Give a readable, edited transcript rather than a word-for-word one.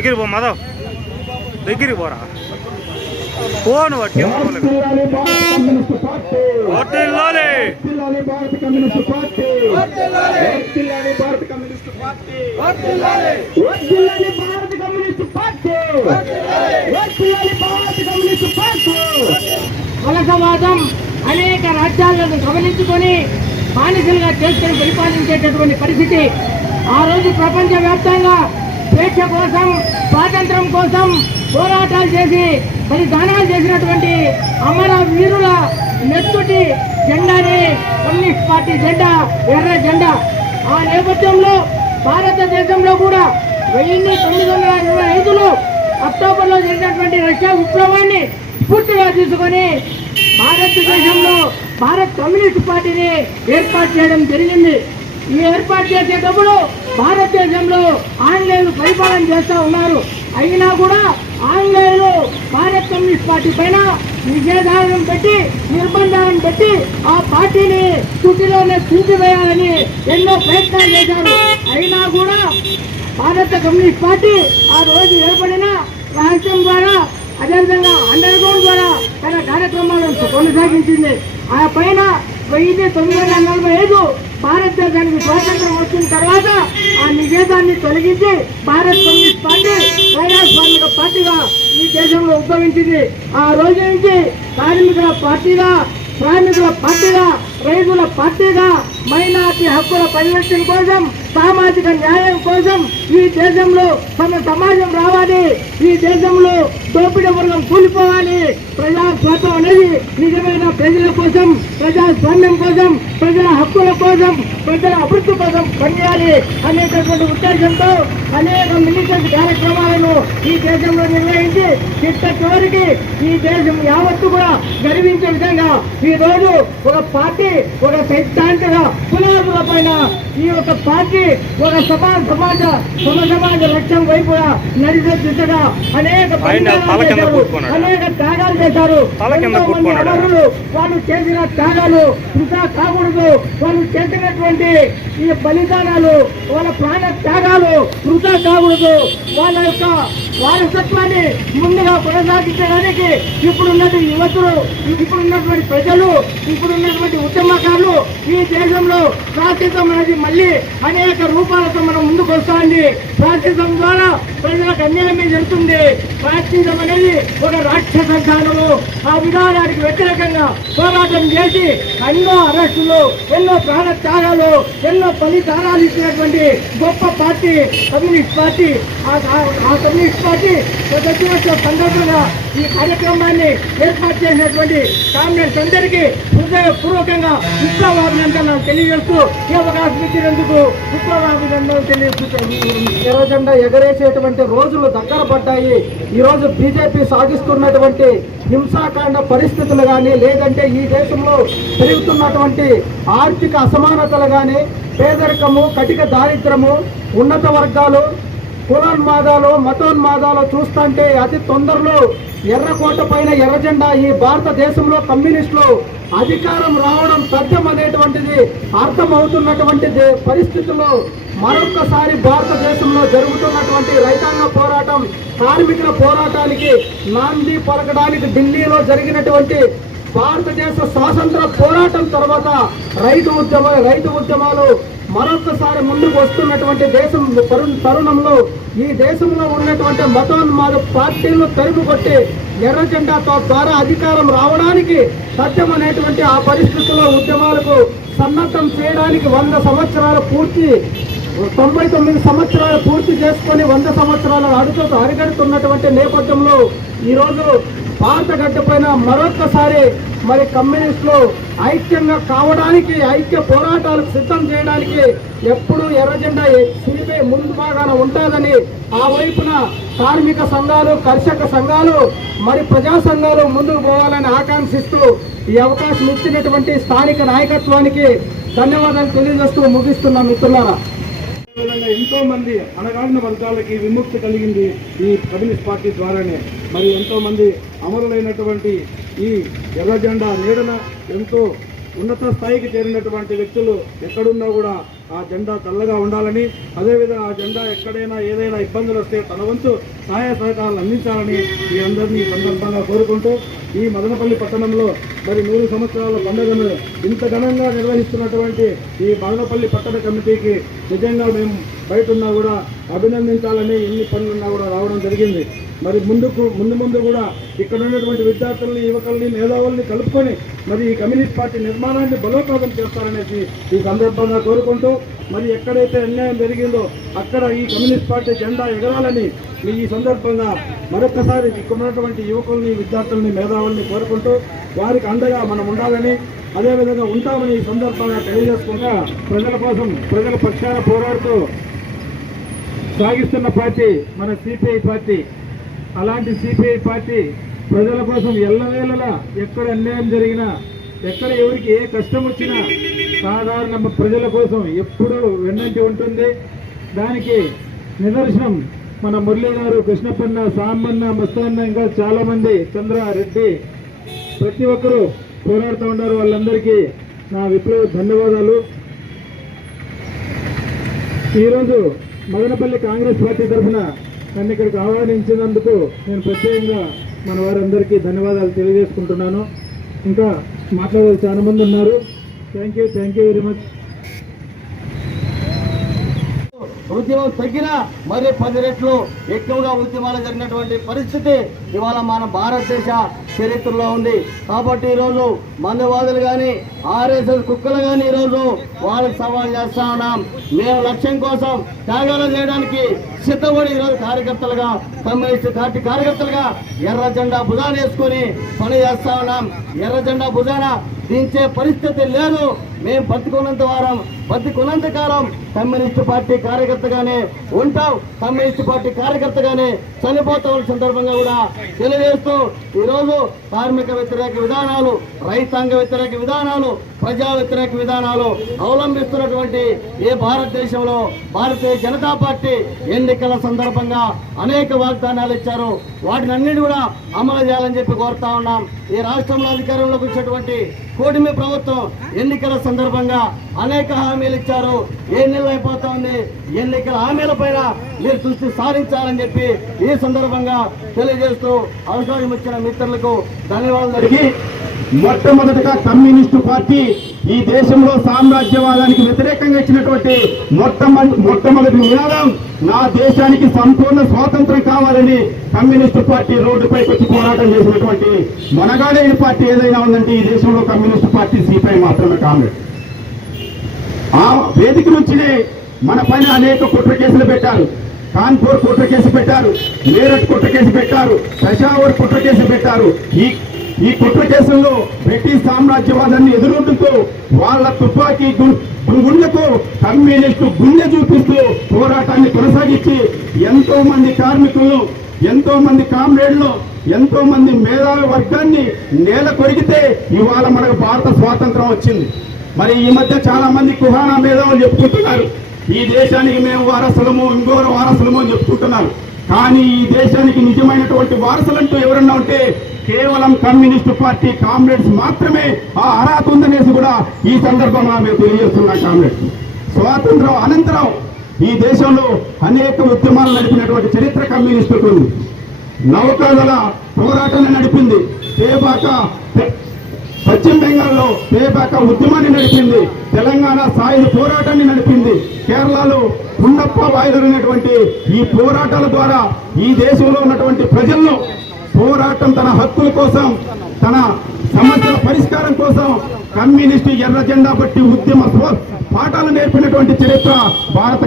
దగ్గర పో మాధవ్, దగ్గరికి పోరా. ఫోన్ పట్టి వలసవాదం అనేక రాజ్యాలను గమనించుకొని బానిసలుగా చేసుకొని పరిపాలించేటటువంటి పరిస్థితి. ఆ రోజు ప్రపంచవ్యాప్తంగా స్వేచ్ఛ కోసం, స్వాతంత్రం కోసం పోరాటాలు చేసి బలిదానాలు చేసినటువంటి అమర వీరుల నెత్తుటి జెండాని కమ్యూనిస్ట్ పార్టీ జెండా, ఎర్ర జెండా. ఆ నేపథ్యంలో భారతదేశంలో కూడా 1925లో అక్టోబర్లో జరిగినటువంటి రష్యా విప్లవాన్ని స్ఫూర్తిగా తీసుకొని భారతదేశంలో భారత్ కమ్యూనిస్ట్ పార్టీని ఏర్పాటు చేయడం జరిగింది. ఈ ఏర్పాటు చేసేటప్పుడు భారతదేశంలో ఆంగ్లేయులు పరిపాలన చేస్తూ ఉన్నారు. అయినా కూడా ఆంగ్లేయులు భారత్ కమ్యూనిస్ట్ పార్టీ పైన నిషేధాలను పెట్టి, నిర్బంధాలను పెట్టి ఆ పార్టీని చుట్టిలోనే తీసివేయాలని ఎన్నో ప్రయత్నాలు చేశారు. అయినా కూడా భారత కమ్యూనిస్ట్ పార్టీ ఆ రోజు ఏర్పడిన రహస్యం ద్వారా, అదేవిధంగా అండర్ గ్రౌండ్ ద్వారా తన కార్యక్రమాలను కొనసాగించింది. ఆ పైన 1945 భారతదేశానికి స్వాతంత్రం వచ్చిన తర్వాత ఆ నిషేధాన్ని తొలగించి భారత్ కమ్యూనిస్ట్ పార్టీ ప్రజాస్వామిక పార్టీగా ఈ దేశంలో ఉద్భవించింది. ఆ రోజు నుంచి కార్మికుల పార్టీగా, శ్రామికుల పార్టీగా, రైతుల పార్టీగా, మైనార్టీ హక్కుల పరిరక్షణ కోసం, సామాజిక న్యాయం కోసం ఈ దేశంలో సమాజం రావాలి, ఈ దేశంలో దోపిడీ వర్గం కూలిపోవాలి, ప్రజాస్వామ్యం అనేది నిజమైన ప్రజల కోసం, ప్రజాస్వామ్యం కోసం, ప్రజల హక్కుల కోసం, ప్రజల అభివృద్ధి కోసం పనిచేయాలి అనేటటువంటి ఉద్దేశంతో అనేక మిలిటెంట్ కార్యక్రమాలను ఈ దేశంలో నిర్వహించి చిట్ట చివరికి ఈ దేశం యావత్తు కూడా గర్వించే విధంగా ఈ రోజు ఒక పార్టీ, ఒక సైద్ధాంతిక పునాదుల పైన ఈ యొక్క పార్టీ ఒక సమాజ లక్ష్యం వైపుగా నడిచే దిశగా అనేక త్యాగాలు చేశారు. వాళ్ళు చేసిన త్యాగాలు వృధా కాకూడదు. వాళ్ళు చేసినటువంటి ఈ బలిదానాలు, వాళ్ళ ప్రాణ త్యాగాలు వృధా కాకూడదు. వాళ్ళ యొక్క వారసత్వాన్ని ముందుగా కొనసాగించడానికి ఇప్పుడున్నటువంటి యువతులు, ఇప్పుడున్నటువంటి ప్రజలు, ఇప్పుడున్నటువంటి ఉద్యమకారులు ఈ దేశంలో ఫ్యాసిజం అనేది మళ్ళీ అనేక రూపాలతో మనం ముందుకు వస్తుంది. ఫ్యాసిజం ద్వారా ప్రజలకు అన్యాయం జరుగుతుంది. ఫ్యాసిజం అనేది ఒక రాక్షస విధానము. ఆ విధానానికి వ్యతిరేకంగా పోరాటం చేసి ఎన్నో అరెస్టులు, ఎన్నో ప్రాణ త్యాగాలు, ఎన్నో బలిదానాలు ఇచ్చినటువంటి గొప్ప పార్టీ కమ్యూనిస్ట్ పార్టీ. ఆ కమ్యూనిస్ట్ పార్టీ ప్రతిపక్ష సందర్భంగా ఈ కార్యక్రమాన్ని ఏర్పాటు చేసినటువంటి కాంగ్రెస్ అందరికీ హృదయపూర్వకంగా విప్లవాభినందనలు తెలియజేస్తూ ఈ అవకాశం ఇచ్చినందుకు విప్లవాభినందనలు తెలియజేస్తున్నాను. ఎర్ర జెండా ఎగరేసేటువంటి రోజులు దగ్గర పడ్డాయి. ఈరోజు బీజేపీ సాగిస్తున్నటువంటి హింసాకాండ పరిస్థితులు కానీ, లేదంటే ఈ దేశంలో పెరుగుతున్నటువంటి ఆర్థిక అసమానతలు కానీ, పేదరికము, కటిక దారిద్రము, ఉన్నత వర్గాలు, కులోన్మాదాలు, మతోన్మాదాలు చూస్తుంటే అతి తొందరలో ఎర్రకోట పైన ఎర్ర జెండా ఈ భారతదేశంలో కమ్యూనిస్టులు అధికారం రావడం తథ్యం అనేటువంటిది అర్థమవుతున్నటువంటి పరిస్థితుల్లో మరొకసారి భారతదేశంలో జరుగుతున్నటువంటి రైతాంగ పోరాటం, కార్మికుల పోరాటానికి నాంది పలకడానికి ఢిల్లీలో జరిగినటువంటి భారతదేశ స్వాతంత్ర పోరాటం తర్వాత రైతు ఉద్యమాలు మరొకసారి ముందుకు వస్తున్నటువంటి దేశం తరుణంలో ఈ దేశంలో ఉన్నటువంటి మతోన్మాద పార్టీలను తరిమి కొట్టి ఎర్ర జెండాతో ద్వారా అధికారం రావడానికి సత్యం అనేటువంటి ఆ పరిస్థితుల్లో ఉద్యమాలకు సన్నద్ధం చేయడానికి 100 సంవత్సరాలు పూర్తి 99 సంవత్సరాలు పూర్తి చేసుకొని 100 సంవత్సరాలు అడుగడుతున్నటువంటి నేపథ్యంలో ఈరోజు భారత గడ్డ పైన మరొక్కసారి మరి కమ్యూనిస్టులు ఐక్యంగా కావడానికి, ఐక్య పోరాటాలకు సిద్ధం చేయడానికి ఎప్పుడు ఎర్ర జెండా సిరిపై ముందు భాగాన ఉంటుందని ఆ వైపున కార్మిక సంఘాలు, కర్షక సంఘాలు, మరి ప్రజా సంఘాలు ముందుకు పోవాలని ఆకాంక్షిస్తూ ఈ అవకాశం ఇచ్చినటువంటి స్థానిక నాయకత్వానికి ధన్యవాదాలు తెలియజేస్తూ ముగిస్తున్నాం. మిత్రులారా, ఎంతో మంది అణగారిన వర్గాలకి విముక్తి కలిగింది ఈ కమ్యూనిస్ట్ పార్టీ ద్వారానే. మరి ఎంతో మంది అమరులైనటువంటి ఈ ఎర్ర జెండా నీడన ఎంతో ఉన్నత స్థాయికి చేరినటువంటి వ్యక్తులు ఎక్కడున్నా కూడా ఆ జెండా చల్లగా ఉండాలని, అదేవిధంగా ఆ జెండా ఎక్కడైనా ఏదైనా ఇబ్బందులు వస్తే తన వంతు సహాయ సహకారాలు అందించాలని మీ అందరినీ సందర్భంగా కోరుకుంటూ, ఈ మదనపల్లి పట్టణంలో మరి 100 సంవత్సరాల పండుగను ఇంత ఘనంగా నిర్వహిస్తున్నటువంటి ఈ మదనపల్లి పట్టణ కమిటీకి నిజంగా మేము బయట ఉన్నా కూడా అభినందించాలని, ఎన్ని పనులున్నా కూడా రావడం జరిగింది. మరి ముందు కూడా ఇక్కడ ఉన్నటువంటి విద్యార్థుల్ని, యువకుల్ని, మేధావుల్ని కలుపుకొని మరి ఈ కమ్యూనిస్ట్ పార్టీ నిర్మాణాన్ని బలోపేతం చేస్తారనేసి ఈ సందర్భంగా కోరుకుంటూ, మరి ఎక్కడైతే అన్యాయం జరిగిందో అక్కడ ఈ కమ్యూనిస్ట్ పార్టీ జెండా ఎగరాలని ఈ సందర్భంగా మరొకసారి ఇక్కడ ఉన్నటువంటి యువకుల్ని, విద్యార్థుల్ని, మేధావుల్ని కోరుకుంటూ వారికి అండగా మనం ఉండాలని, అదేవిధంగా ఉంటామని ఈ సందర్భంగా తెలియజేసుకుంటా, ప్రజల కోసం, ప్రజల పక్షాన పోరాడుతూ సాగిస్తున్న పార్టీ మన సిపిఐ పార్టీ. అలాంటి సిపిఐ పార్టీ ప్రజల కోసం ఎల్లవేళలా ఎక్కడ అన్యాయం జరిగినా, ఎక్కడ ఎవరికి ఏ కష్టం వచ్చినా సాధారణ ప్రజల కోసం ఎప్పుడూ వెన్నంటి ఉంటుంది. దానికి నిదర్శనం మన మురళీ గారు, కృష్ణప్పన్న, సాంబన్న, మస్తాన్న, ఇంకా చాలా మంది, చంద్రారెడ్డి, ప్రతి ఒక్కరూ పోరాడుతూ ఉన్నారు. వాళ్ళందరికీ నా విప్లవ ధన్యవాదాలు. ఈరోజు మదనపల్లి కాంగ్రెస్ పార్టీ తరఫున నన్ను ఇక్కడికి ఆహ్వానించినందుకు నేను ప్రత్యేకంగా మన వారందరికీ ధన్యవాదాలు తెలియజేసుకుంటున్నాను. ఇంకా మాట్లాడే చాలా మంది ఉన్నారు. Thank you very much. ఉద్యమం తగ్గినా మరి 10 రెట్లు ఎక్కువగా ఉద్యమాలు జరిగినటువంటి పరిస్థితి ఇవాళ మన భారతదేశ చరిత్రలో ఉంది. కాబట్టి ఈరోజు మందవాదులు కానీ, ఆర్ఎస్ఎస్ కుక్కలు కానీ ఈరోజు వాళ్ళకి సవాల్ చేస్తా ఉన్నాం. మేము లక్ష్యం కోసం త్యాగాలు చేయడానికి సిద్ధపడి ఈరోజు కార్యకర్తలుగా, కమ్యూనిస్ట్ పార్టీ కార్యకర్తలుగా ఎర్ర జెండా భుజాన వేసుకొని పని చేస్తా ఉన్నాం. ఎర్ర జెండా భుజాన దించే పరిస్థితి లేదు. మేము బతికున్నంత కాలం కమ్యూనిస్టు పార్టీ కార్యకర్తగానే ఉంటాం, కమ్యూనిస్టు పార్టీ కార్యకర్తగానే చనిపోతాం సందర్భంగా కూడా తెలియజేస్తూ, ఈరోజు కార్మిక వ్యతిరేక విధానాలు, రైతాంగ వ్యతిరేక విధానాలు, ప్రజా వ్యతిరేక విధానాలు అవలంబిస్తున్నటువంటి ఏ భారతదేశంలో భారతీయ జనతా పార్టీ ఎన్నికల సందర్భంగా అనేక వాగ్దానాలు ఇచ్చారు. వాటిని అన్నిటి కూడా అమలు చేయాలని చెప్పి కోరుతా ఉన్నాం. ఈ రాష్ట్రంలో అధికారంలోకి వచ్చినటువంటి కూటమి ప్రభుత్వం ఎన్నికల సందర్భంగా అనేక హామీలు ఇచ్చారు. ఏ నెల అయిపోతా ఉంది. ఎన్నికల హామీల పైన మీరు దృష్టి సారించాలని చెప్పి ఈ సందర్భంగా తెలియజేస్తూ అవకాశం ఇచ్చిన మిత్రులకు ధన్యవాదాలు. మొట్టమొదటిగా కమ్యూనిస్టు పార్టీ ఈ దేశంలో సామ్రాజ్యవాదానికి వ్యతిరేకంగా ఇచ్చినటువంటి మొట్టమొదటి నినాదం, నా దేశానికి సంపూర్ణ స్వాతంత్రం కావాలని కమ్యూనిస్టు పార్టీ రోడ్డుపైకి వచ్చి పోరాటం చేసినటువంటి మనగాడైన పార్టీ ఏదైనా ఉందంటే ఈ దేశంలో కమ్యూనిస్టు పార్టీ సిపిఐ మాత్రమే. కాంగ్రెస్ ఆ వేదిక నుంచినే మన పైన అనేక కుట్ర కేసులు పెట్టారు. కాన్పూర్ కుట్ర కేసు పెట్టారు, మేరట్ కుట్ర కేసు పెట్టారు, పెషావర్ కుట్ర కేసు పెట్టారు. ఈ కుట్ర కేసుల్లో బ్రిటిష్ సామ్రాజ్యవాదాన్ని ఎదుర్కొంటూ వాళ్ళ తుపాకీ గుండెకు కమ్యూనిస్టు గుండె చూపిస్తూ పోరాటాన్ని కొనసాగించి ఎంతో మంది కార్మికులను, ఎంతో మంది కామ్రేడ్లు, ఎంతో మంది మేధావి వర్గాన్ని నేల కొరిగితే ఇవాళ మనకు భారత స్వాతంత్రం వచ్చింది. మరి ఈ మధ్య చాలా మంది కుహానా మేధావులు చెప్పుకుంటున్నారు, ఈ దేశానికి మేము వారసులము, ఇంకోరు వారసులము అని చెప్పుకుంటున్నారు. కానీ ఈ దేశానికి నిజమైనటువంటి వారసులంటూ ఎవరన్నా ఉంటే కేవలం కమ్యూనిస్టు పార్టీ కామ్రేడ్స్ మాత్రమే ఆ అర్హత ఉందనేసి కూడా ఈ సందర్భంగా మేము తెలియజేస్తున్నాం. కామ్రేడ్స్ స్వాతంత్రం అనంతరం ఈ దేశంలో అనేక ఉద్యమాలు నడిపినటువంటి చరిత్ర కమ్యూనిస్టులకు ఉంది. నౌకాదళ పోరాటాన్ని నడిపింది, పశ్చిమ బెంగాల్లో పేబాక ఉద్యమాన్ని నడిపింది, తెలంగాణ సాయుధ పోరాటాన్ని నడిపింది, కేరళలో ఉన్నప్ప వాయుదమైనటువంటి ఈ పోరాటాల ద్వారా ఈ దేశంలో ఉన్నటువంటి ప్రజలను పోరాటం, తన హక్కుల కోసం, తన సమస్యల పరిష్కారం కోసం కమ్యూనిస్టు ఎర్ర జెండా బట్టి ఉద్యమ పాఠాలు నేర్పినటువంటి చరిత్ర భారత